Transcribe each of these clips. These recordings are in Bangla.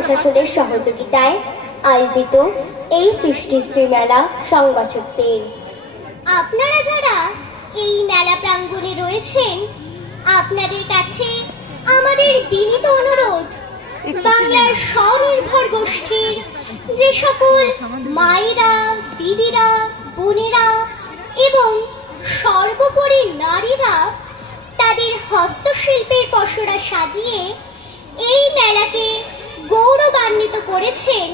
প্রশাসনের সহযোগিতায় আয়োজিত এই সৃষ্টিশ্রী মেলা সংগঠকদের আপনারা যারা এই মেলা প্রাঙ্গণে রয়েছেন আপনাদের কাছে আমাদের বিনীত অনুরোধ বাংলার স্বনির্ভর গোষ্ঠীর যে সকল মায়েরা দিদিরা বোনেরা এবং সর্বোপরি নারীরা তাদের হস্তশিল্পের পসরা সাজিয়ে এই মেলাকে করেছেন?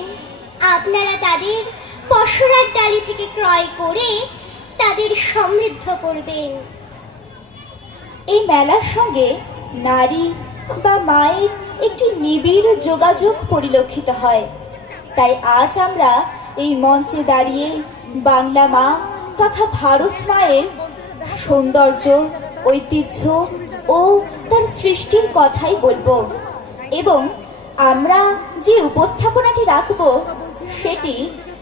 আপনারা তাদের পসরার ডালি থেকে ক্রয় করে তাদের সমৃদ্ধ করবেন। এই মেলার সঙ্গে নারী বা মায়ের একটি নিবিড় যোগাযোগ পরিলক্ষিত হয়। তাই আজ আমরা এই মঞ্চে দাঁড়িয়ে বাংলা মা তথা ভারত মায়ের সৌন্দর্য, ঐতিহ্য ও তার সৃষ্টির কথাই বলব এবং আমরা যে উপস্থাপনাটি রাখব, সেটি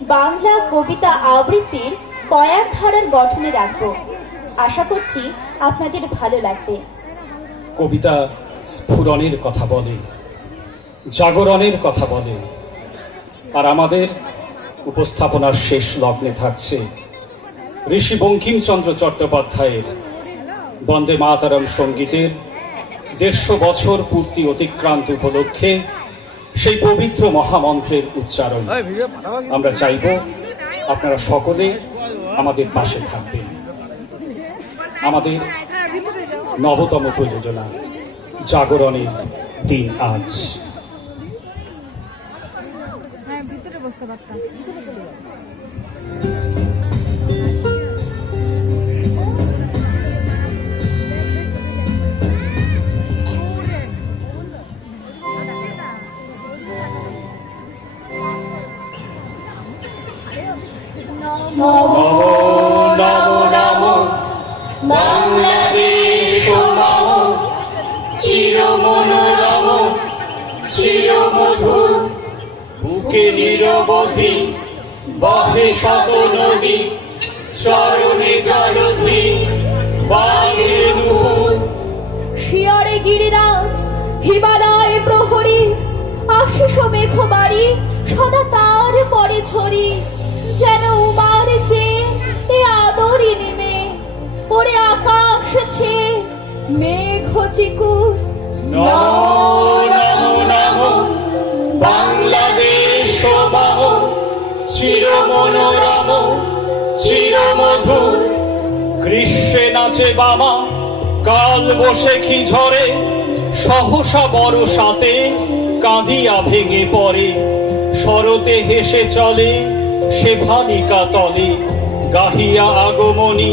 বাংলা কবিতা আবৃত্তির কয়ার ধারার গঠনে রাখব। আশা করছি আপনাদের ভালো লাগবে। কবিতা স্ফুরণের কথা বলে, জাগরণের কথা বলে, আর আমাদের উপস্থাপনার শেষ লগ্নে থাকছে ঋষি বঙ্কিমচন্দ্র চট্টোপাধ্যায়ের বন্দে মাতারম সঙ্গীতের দেড়শো বছর পূর্তি অতিক্রান্ত উপলক্ষে সেই পবিত্র মহামন্ত্রের উচ্চারণ। আমরা চাইব আপনারা সকলে আমাদের পাশে থাকবেন। আমাদের নবতম প্রযোজনা জাগরণের দিন আজ। হ্যাঁ ভিতরে বসতে পারতাম। নমো নমো নমো। বাংলাদেশ নম চির মনোরম চির মধুর বুকে নদী, চরণে জলধি বাজে শিয়রে গিরিরাজ, হিমালয় প্রহরী, আশিস মেঘবাড়ি, সদা তার পরে ঝরি, যেন উমার পরে আকাশ ছে, মেঘ চিকুর বাংলাদেশ চির মনোরম চির মধুর গ্রীষ্মে নাচে বাবা কাল বসে কি ঝরে সহসা বড় সাথে কাঁদিয়া ভেঙে পড়ে শরতে হেসে চলে সে ভালিকা তলে গাহিয়া আগমনী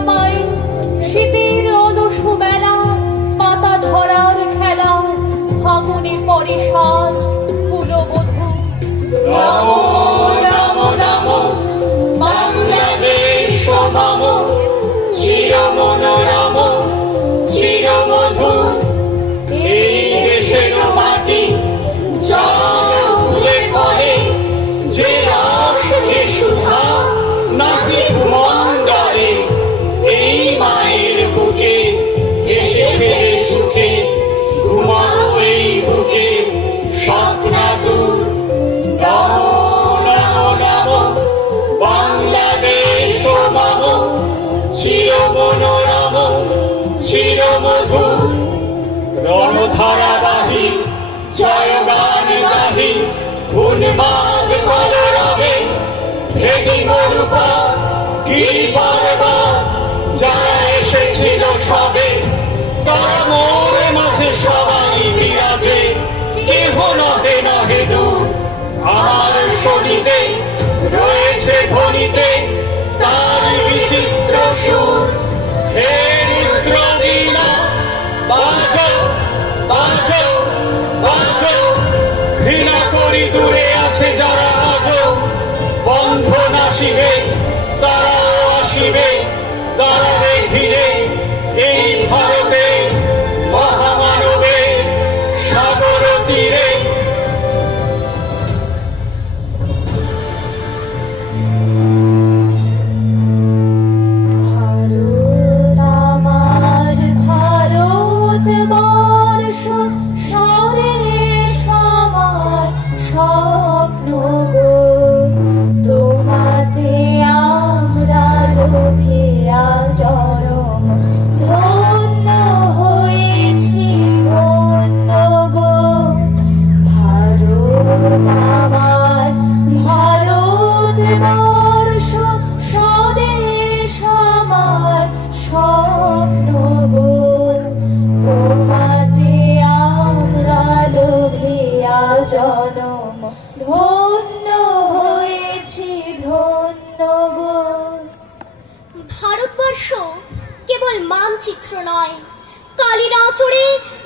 শরীরে রয়েছে ধ্বনিতে তার বিচিত্র সুর। হে রুদ্র লীলা বাজো বাজো বাজো ঘৃণা করি দূরে আছে যারা ভারতবর্ষ কেবল মানচিত্র নয়, কালির আঁচড়ে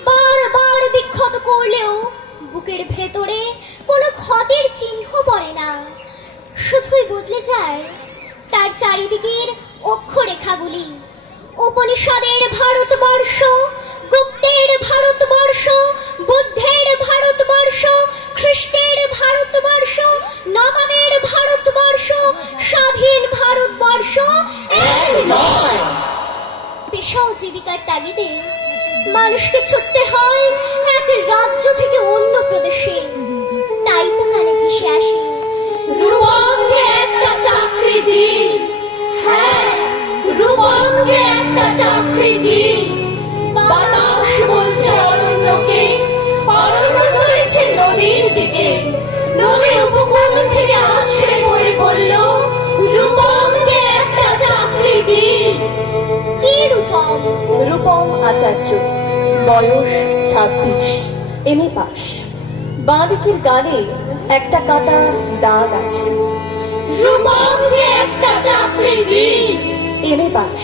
বারবার বিক্ষত করলেও বুকের ভেতরে কোনো ক্ষতের চিহ্ন পড়ে না। শুধুই বদলে যায় তার চারিদিকের অক্ষরেখাগুলি। উপনিষদের ভারতবর্ষ, গুপ্তের ভারতবর্ষ, বুদ্ধের ভারতবর্ষ, খ্রিস্টের ভারতবর্ষ, নবাবের ভারতবর্ষ, স্বাধীন ভারতবর্ষ এক নয় পেশা ও জীবিকার তাগিদে মানুষকে ছুটতে হয় এক রাজ্য থেকে অন্য প্রদেশে। তাই তো কানে ভেসে আসে। একটা চাকরি দিন। হ্যাঁ একটা চাকরি দিন। বাতাস বলছে অরণ্যকে। অরণ্য চলেছে নদীর দিকে। নদী উপকূল থেকে আছড়ে বয়স ছাব্বিশ এম এ পাস বাঁদিকের গানে একটা কাটা দাগ আছে। রূপমকে একটা চাকরি দিন এম এ পাস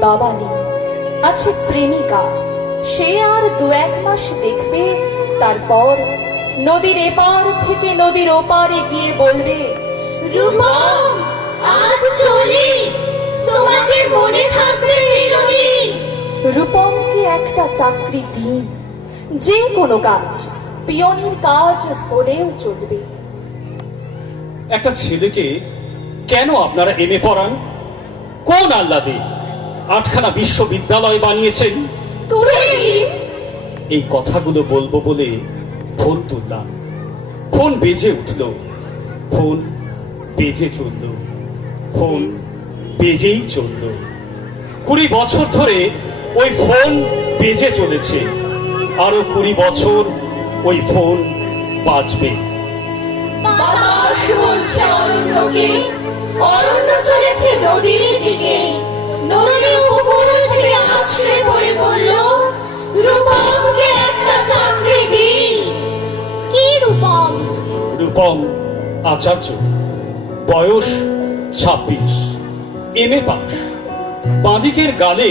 বাবা নেই। আছে প্রেমিকা। সে আর দু এক মাস দেখবে তারপর নদীর এপার থেকে নদীর ওপারে গিয়ে বলবে রূপমকে একটা চাকরি দিন? যে কোনো কাজ পিয়নির কাজ হলেও চলবে। একটা ছেলেকে কেন আপনারা এমএ পড়ান? কোন আল্লাদে আটখানা বিশ্ববিদ্যালয় বানিয়েছেন? এই কথাগুলো বলব বলে ফোন তুললাম। ফোন বেজে উঠল। ফোন বেজে চলল। ফোন বেজেই চলল। কুড়ি বছর ধরে ওই ফোন বেজে চলেছে। আরও কুড়ি বছর ওই ফোন বাজবে। বাতাস বলছে অরণ্যকে অরণ্য চলেছে নদীর দিকে। নদী উপকূল থেকে আছড়ে পড়ে বলল রূপমকে একটা চাকরি দিন। কি রূপম? রূপম আচার্য বয়স ছাব্বিশ। এম এ পাস বাঁদিকের গালে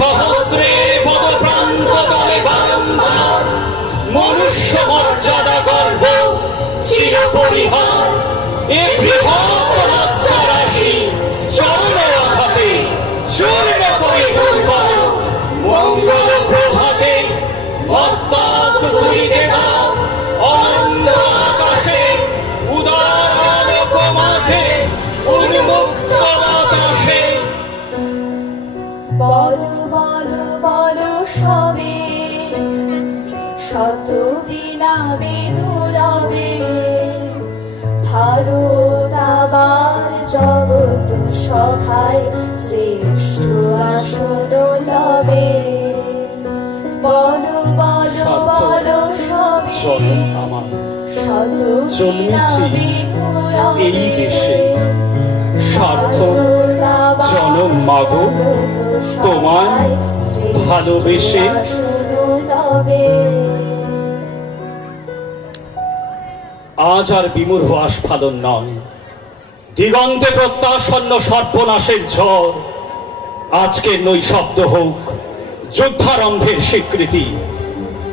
সহস্রে পদপ্রান্ত মনুষ্য মর্যাদা গর্ব চির পরিহার এ বৃহৎ বিদুরবে ভারত আবার জগৎ সভায় শ্রেষ্ঠ আসন লবে বল বল বল সবে জন্মেছি এই দেশে। সার্থক জনম মাগো, তোমায় ভালোবেসে। আজ আর বিমূঢ় আস্ফালন নয়। দিগন্তে প্রত্যাসন্ন সর্বনাশের ঝড়। আজকে নৈশব্দ হোক যুদ্ধারম্ভের স্বীকৃতি।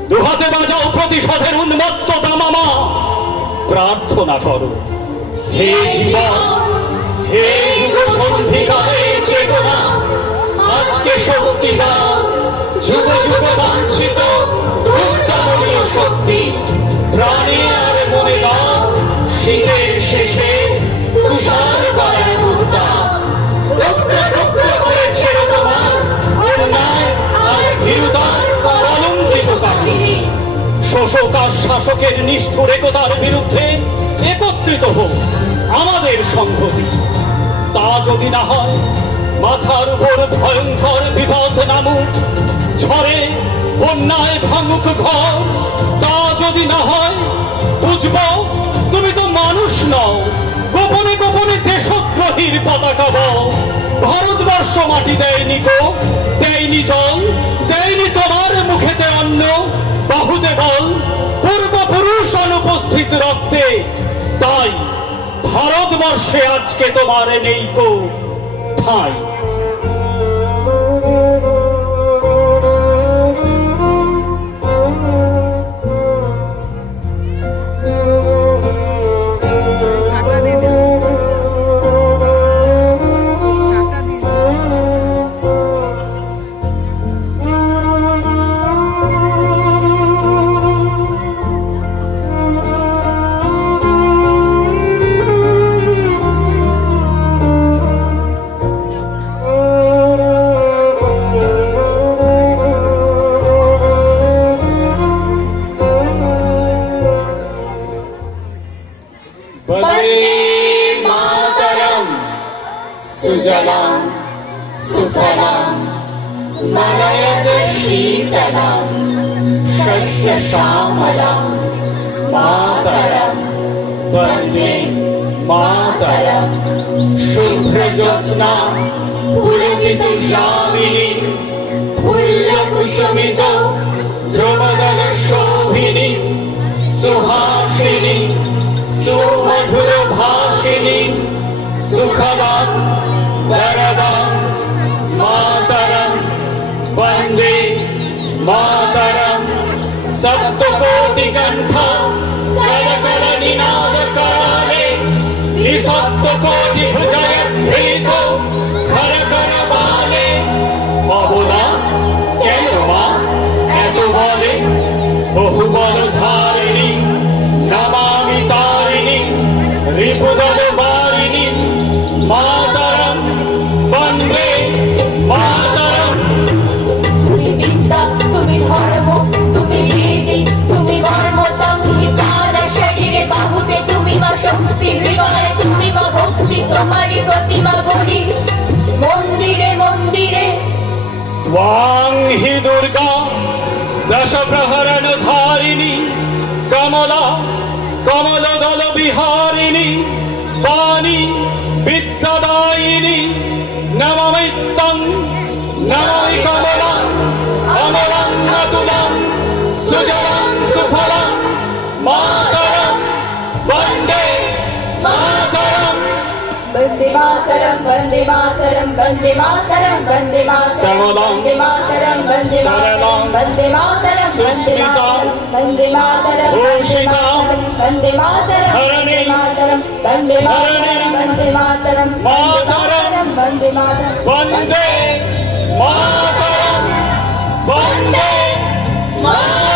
দুহাতে বাজাও প্রতিশোধের উন্মত্ত দামামা। প্রার্থনা করো। হে জীবন হে চেতনা, আজকে শক্তি দাও, যুগ যুগ বাঞ্ছিত শক্তি। প্রাণে শাসকের নিষ্ঠুর একতার বিরুদ্ধে একত্রিত হোক আমাদের সংহতি তা যদি না হয়, মাথার উপর ভয়ঙ্কর বিপদ নামুক। ঝড়ে বন্যায় ভাঙুক ঘর। তা যদি না হয়, বুঝব তুমি তো গোপনে দেশদ্রোহীর পতাকা বও ভারতবর্ষ মাটি দেয়নি কো দেয়নি জল, দেয়নি তোমার মুখেতে অন্ন, বাহুতে বল। পূর্বপুরুষ অনুপস্থিত রক্তে, তাই ভারতবর্ষে আজকে তোমার নেই কো ঠাঁই। Islam, Pulen mit dem Jahr. त्वां हि दुर्गा दशप्रहरण धारिणी कमला कमलदल विहारिणी वाणी विद्यदायिनी नममि तं नमामि மாதரம் வந்தே மாதரம் வந்தே மாதரம் வந்தே மாதரம் வந்தே மாதரம் வந்தே மாதரம் வந்தே மாதரம் வந்தே மாதரம் வந்தே மாதரம் வந்தே மாதரம் வந்தே மாதரம் வந்தே மாதரம் வந்தே மாதரம் வந்தே மாதரம் மாதரம் வந்தே மாதரம் வந்தே மாதரம் வந்தே மாதரம்